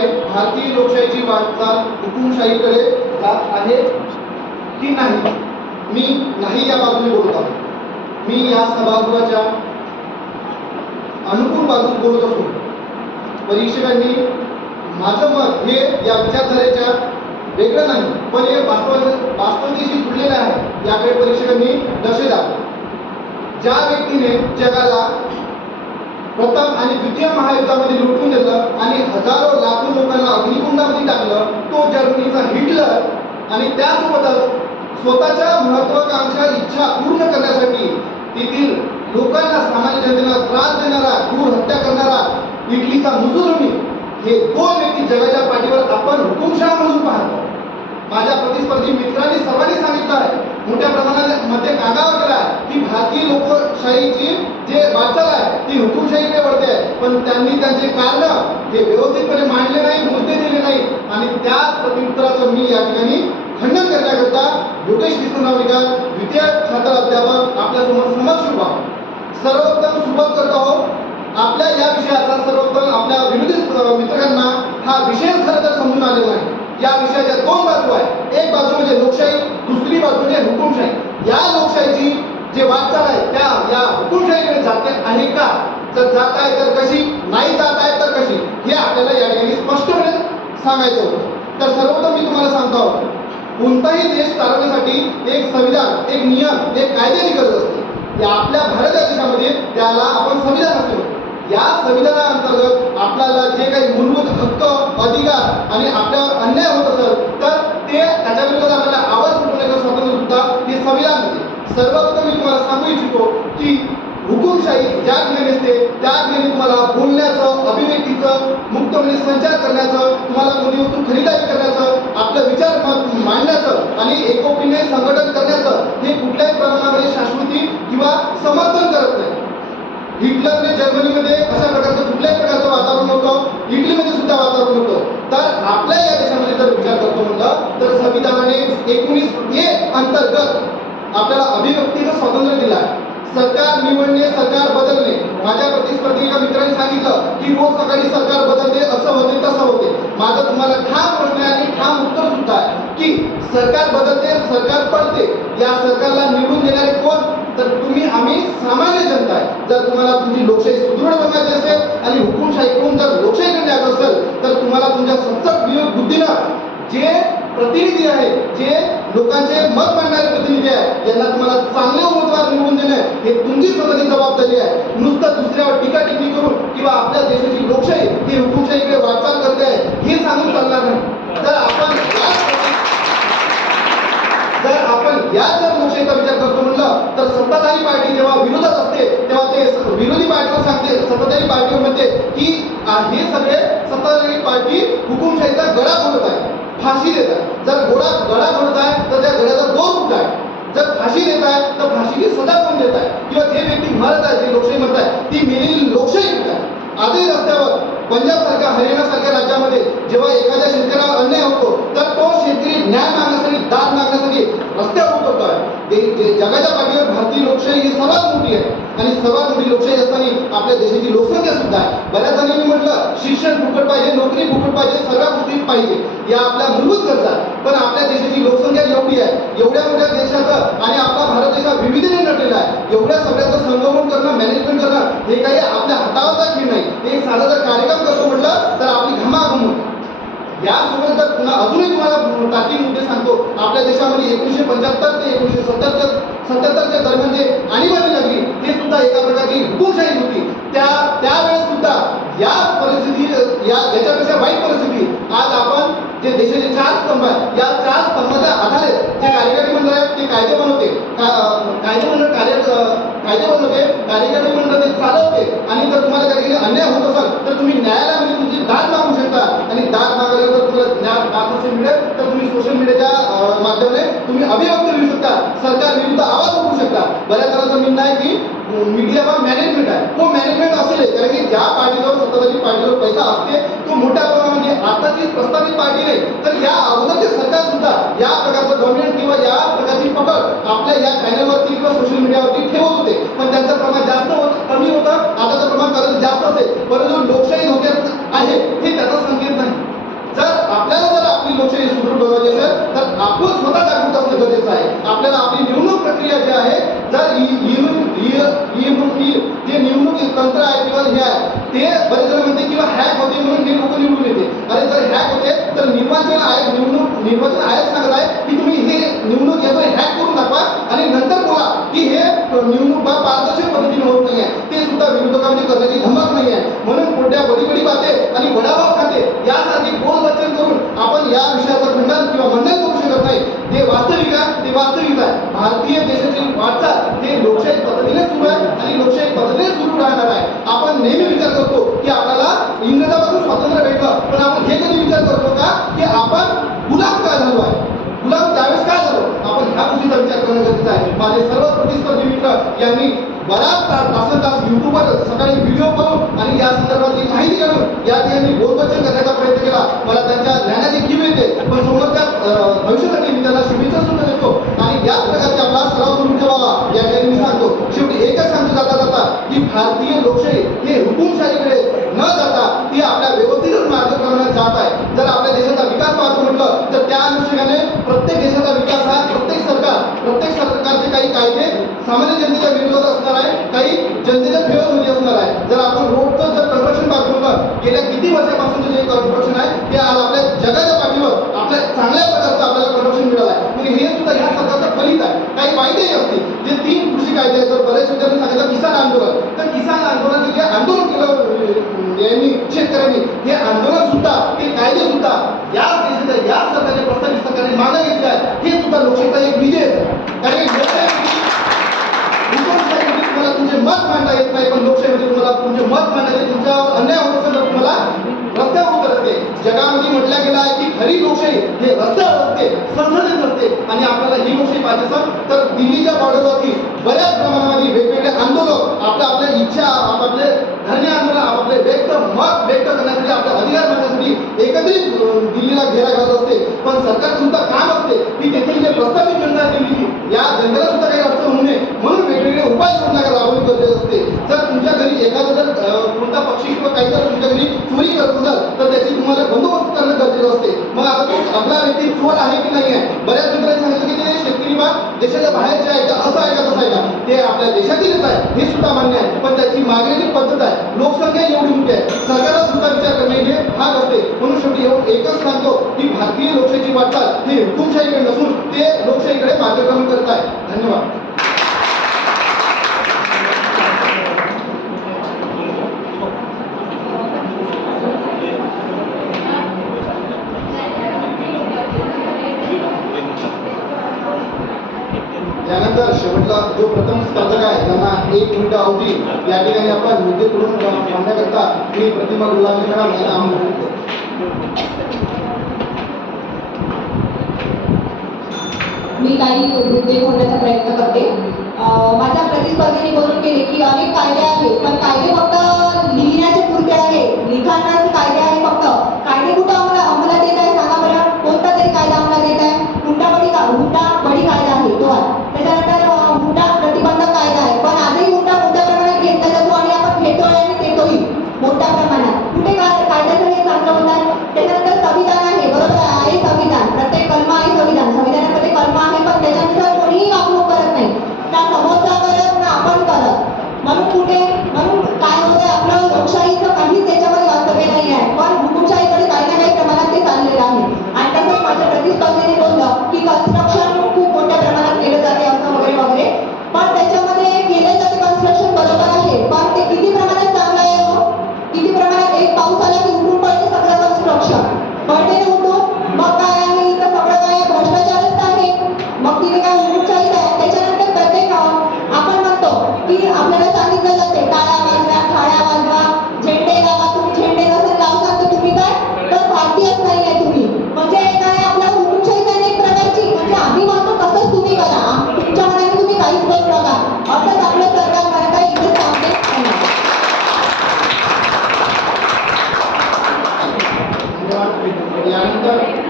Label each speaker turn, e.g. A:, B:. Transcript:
A: भारतीय लोकशाहीची वाटचाल हुकुमशाहीकडे जात आहे की नाही? मी नाही या बाजूने बोलत आहे मी या सभागृहाच्या अनुकूल बाजूस बोलत असून परीक्षकांनी माझं मत हे या विचारधारेच्या वेगळं नाही पण हे वास्तव वास्तविकतेशी जुळलेलं आहे. याकडे परीक्षकांनी लक्ष द्यावं. ज्या व्यक्तीने जगाला प्रथम आणि द्वितीय महायुद्धामध्ये लुटून दिलं आणि हजारो लाखो लोकांना अग्निकुंडामध्ये टाकलं. तो जर्मनीचा हिटलर. आणि त्यासोबतच स्वतःच्या महत्वाकांक्षा इच्छा पूर्ण करण्यासाठी तेथील लोकांना सामान्य जनतेला त्रास देणारा क्रूर हत्या करणारा इटलीचा मुसोलिनी हे दोन व्यक्ती जगाच्या पाठीवर आपण हुकुमशाह म्हणून पाहतो. माझ्या प्रतिस्पर्धी मित्रांनी सर्वांनी सांगितलं आहे. मोठ्या प्रमाणात मध्ये कागावर केला की भारतीय लोकशाहीची जे वाटचाल ती हुकुमशाहीकडे वळते. पण त्यांनी त्यांचे कारण हे व्यवस्थितपणे मांडले नाही मुद्दे दिले नाही. आणि त्याच प्रत्युत्तराचं मी या ठिकाणी खंडन करण्याकरता योगेश विष्णुराव निकाल द्वितीय छात्र अध्यापक आपल्यासमोर समक्ष उभा. सर्वोत्तम सुबोध करत आहोत. आपल्या या विषयाचा सर्वोत्तम आपल्या विरोधी मित्रांना हा विषय खरं तर समजून आलेला नाही या विषयाच्या दोन बाजू आहेत. एक बाजू म्हणजे लोकशाही दुसरी बाजू म्हणजे हुकुमशाही. या लोकशाहीची जे वाटचाल आहे त्या या हुकुमशाहीकडे जाते आहे का? जर जात आहे तर कशी? नाही जात आहे तर कशी? हे आपल्याला या ठिकाणी स्पष्टपणे सांगायचं होतं. तर सर्वप्रथम मी तुम्हाला सांगतो कोणताही देश चालवण्यासाठी एक संविधान एक नियम एक कायद्याची गरज असते. या आपल्या भारत या देशामध्ये त्याला आपण संविधान असतो. या संविधानाअंतर्गत आपल्याला जे काही मूलभूत हक्क अधिकार आणि आपल्यावर अन्याय होत असेल तर ते त्याच्याबद्दल आपल्याला आवाज उठवण्याचं स्वातंत्र्य सुद्धा हे संविधान देते सर्वप्रथम मी तुम्हाला सांगू इच्छितो की हुकुमशाही ज्या ठिकाणी असते त्या ठिकाणी तुम्हाला बोलण्याचं अभिव्यक्तीचं मुक्तपणे संचार करण्याचं तुम्हाला कोणी वस्तू खरेदी करण्याचं आपलं विचार मांडण्याचं आणि एकोपीने संघटन करण्याचं हे कुठल्याही प्रमाणामध्ये शाश्वती किंवा समर्थन करत नाही. हिटलरने जर्मनीमध्ये अशा प्रकारचं कुठल्याही प्रकारचं वातावरण होतं इटलीमध्ये सुद्धा वातावरण होतं तर आपल्या या देशामध्ये जर विचार करतो म्हणलं तर संविधानाने एकोणीस ए अंतर्गत आपल्याला अभिव्यक्तीचं स्वातंत्र्य दिलं आहे. सरकार निवडणे सरकार बदलणे. माझ्या प्रतिस्पर्धी एका मित्राने सांगितलं की रोज सकाळी सरकार बदलते असं होते तसं होते. माझं तुम्हाला ठाम प्रश्न आहे आणि ठाम उत्तर सुद्धा आहे की सरकार बदलते सरकार पडते. या सरकारला निवडून देणारे कोण? तर तुम्ही आम्ही सामान्य जनता आहे. जर तुम्हाला तुमची लोकशाही सुदृढ बनवायची असेल आणि हुकुमशाहीकडून जर लोकशाही करण्याचं असेल तर तुम्हाला तुमच्या सचक विवेक बुद्धीनं जे प्रतिनिधी आहे जे लोकांचे मत मांडणारे प्रतिनिधी आहे यांना तुम्हाला चांगले उमेदवार निवडून देणे हे तुमची स्वतःची जबाबदारी आहे. नुसतं दुसऱ्यावर टीका टिप्पणी करून किंवा आपल्या देशाची लोकशाही ही हुकुमशाहीकडे वाटचाल करते आहे हे सांगून चालणार नाही. तर आपण जर आपण या जर लोकशाहीचा विचार करतो म्हणलं तर सत्ताधारी पार्टी जेव्हा विरोधात असते तेव्हा ते विरोधी पार्टीवर सांगते सत्ताधारी पार्टीवर म्हणते की हे सगळे सत्ताधारी पार्टी हुकुमशाहीचा गळा बोलत आहे. फाशी देत आहे. जर घोडा गळा घोडत आहे तर त्या गळ्याचा दोन कुठं आहे? जर फाशी देत आहे तर फाशीची सजा कोण देत आहे? किंवा जे व्यक्ती मरत आहे जी लोकशाही म्हणत आहे ती मेलेली लोकशाही कुठं आहे. आजही रस्त्यावर पंजाब सारख्या हरियाणा सारख्या राज्यामध्ये जेव्हा एखाद्या शेतकऱ्यावर अन्याय होतो तर तो शेतकरी न्याय मागण्यासाठी दाद मागण्यासाठी रस्त्यावर उतरतो आहे जे जगाच्या पाठीवर भारतीय लोकशाही ही सर्वात मोठी आहे. आणि सर्वात मोठी लोकशाही असताना आपल्या देशाची लोकसंख्या सुद्धा आहे. बऱ्याच जणांनी म्हटलं शिक्षण फुकट पाहिजे नोकरी फुकट पाहिजे सर्व गोष्टी पाहिजे. या आपल्या मूलभूत गरजा आहेत. पण आपल्या देशाची लोकसंख्या एवढी आहे एवढ्या मोठ्या देशाचं आणि आपला भारत देश हा विविधतेने नटलेला आहे. एवढ्या सगळ्याचं संगमन करणं मॅनेजमेंट करणं हे काही आपल्या हातावरचा खेळ नाही. एक साधा जर कार्यक्रम करतो म्हटलं तर आपली घमाघम. होते यासोबत पुन्हा अजूनही तुम्हाला टाकी मुद्दे सांगतो? आपल्या देशामध्ये एकोणीसशे पंच्याहत्तर ते एकोणीसशे सत्याहत्तर सत्याहत्तरच्या दरम्यान जे आणीबाणी लागली ते सुद्धा एका प्रकारची हुकुमशाही होती. त्या त्यावेळेस सुद्धा या परिस्थिती या याच्यापेक्षा वाईट परिस्थिती आज आपण जे देशाचे चार स्तंभ आहेत या चार स्तंभाच्या आधारे जे कार्यकारी मंडळ आहेत ते कायदे बनवते. कायदे मंडळ कार्य कायदे बनवते कार्यकारी मंडळ ते चालवते. आणि जर तुम्हाला काही अन्याय होत असेल तर तुम्ही न्यायालयामध्ये तुमची दाद मागू शकता. आणि दाद मागल्यावर जर तुम्हाला न्याय दाद नसेल मिळेल तर तुम्ही सोशल मीडियाच्या अं, माध्यमाने तुम्ही अभिव्यक्त लिहू शकता सरकार विरुद्ध आवाज उठवू शकता. बऱ्याच जणांचं म्हणणं आहे की मीडियावर मॅनेजमेंट आहे. हो मॅनेजमेंट असेल कारण की ज्या पार्टीजवळ सत्ताधारी पार्टीवर पैसा असते तो मोठ्या प्रमाणामध्ये आताची प्रस्तावित पार्टी नाही. तर या अगोदरचे सरकार सुद्धा या प्रकारचं डॉमिनेट किंवा या प्रकारची पकड आपल्या या चॅनलवरती किंवा सोशल मीडियावरती ठेवत होते. आपल्याला आयोग निवडणूक निर्वाचन आयोग सांगत आहे. की तुम्ही हे निवडणूक याचा हॅक करून दाखवा आणि नंतर बोला की हे निवडणूक पारदर्शक पद्धतीने होत नाही आहे ते सुद्धा विरोधकांनी करण्याची धमक नाही आहे म्हणून पुढ्या बडी बडी पाहते आणि वडावा माझे सर्व प्रतिस्पर्धी मित्र यांनी बराच तासन तास युट्यूबवर सकाळी व्हिडिओ पाहून आणि या संदर्भातली माहिती काढून या ठिकाणी बोलबच्चन करण्याचा प्रयत्न केला. मला त्यांच्या ज्ञानाची जीव येते. पण सोबत त्या भविष्यासाठी मी त्यांना शुभेच्छा सुद्धा देतो. आणि याच प्रकारचे आपला सराव करून ठेवावा या मी सांगतो. शेवटी एकच सांगतो जाता जाता की भारतीय लोकशाही हे हुकुमशाहीकडे सामान्य जनतेच्या विरोधात असणार आहे काही जनतेच्या फेवरमध्ये असणार आहे. जर आपण रोडचं जर कन्स्ट्रक्शन पाठवलं गेल्या किती वर्षापासूनचं जे कन्स्ट्रक्शन आहे ते आज आपल्या जगाच्या पाठीवर आपल्या चांगल्या प्रकारचं आपल्याला कन्स्ट्रक्शन मिळालं आहे. म्हणजे हे सुद्धा ह्या सरकारचं फलित आहे. काही फायदेही असतील. जे तीन कृषी कायदे आहेत जर बऱ्याच विद्यार्थी सांगितलं किसान आंदोलन. तर किसान आंदोलनाचे जे आंदोलन केलं यांनी शेतकऱ्यांनी हे आंदोलन सुद्धा हे कायदे सुद्धा या देशाच्या या सरकारच्या प्रस्तावित सरकारने मागे घेतले आहे हे सुद्धा लोकशाहीचा एक विजय आहे. कारण मांडता येत नाही पण लोकशाहीमध्ये तुम्हाला तुमचे मत मांडायचे तुमच्या अन्याय होत असेल तर तुम्हाला रस्त्यावर उतरते जगामध्ये म्हटलं गेलं आहे की खरी लोकशाही हे रस्त्यावर असते संसदेत असते आणि आपल्याला ही लोकशाही पाहिजे सर. तर दिल्लीच्या बॉर्डरवरती बऱ्याच प्रमाणामध्ये वेगवेगळे आंदोलन आपल्या आपल्या इच्छा आपापले धरणे आंदोलन आपापले व्यक्त मत व्यक्त करण्यासाठी आपले अधिकार मागण्यासाठी एकत्रित दिल्लीला घेरा घालत असते. पण सरकार सुद्धा काम असते. की तेथील जे प्रस्तावित जनता आहे दिल्लीची या जनतेला सुद्धा काही अडचण होऊ नये म्हणून वेगवेगळे उपाय योजना राबवणे गरजेचे असते जर तुमच्या घरी एखादं जर अं, कोणता पक्षी किंवा काही जर तुमच्या घरी चोरी करत असाल तर बंदोबस्त करणं गरजेचं असते. मग आता तो आपला व्यक्ती चोर आहे की नाही आहे बऱ्याच मित्रांनी सांगितलं की ते शेतकरी बा देशाच्या बाहेरचे आहे का असं आहे का तसं आहे का? ते आपल्या देशातीलच आहे हे सुद्धा मान्य आहे. पण त्याची मागण्याची पद्धत आहे लोकसंख्या एवढी मोठी आहे. सरकारला सुद्धा विचार करणे हे भाग असते. म्हणून शेवटी येऊन एकच सांगतो की भारतीय लोकशाहीची वाटचाल ही हुकुमशाहीकडे नसून ते लोकशाहीकडे मार्गक्रमण करत आहे. धन्यवाद. शेवटला जो प्रथम स्पर्धक आहे त्यांना एक मिनिट अवधी या ठिकाणी आपला मुद्दे करून मांडण्याकरता मी प्रतिमा गुलाबी मॅडम यांना आमंत्रित
B: मी काही मुद्दे बोलण्याचा प्रयत्न करते. माझ्या प्रतिस्पर्धीने बोलून गेले की अनेक कायदे आहेत पण कायदे फक्त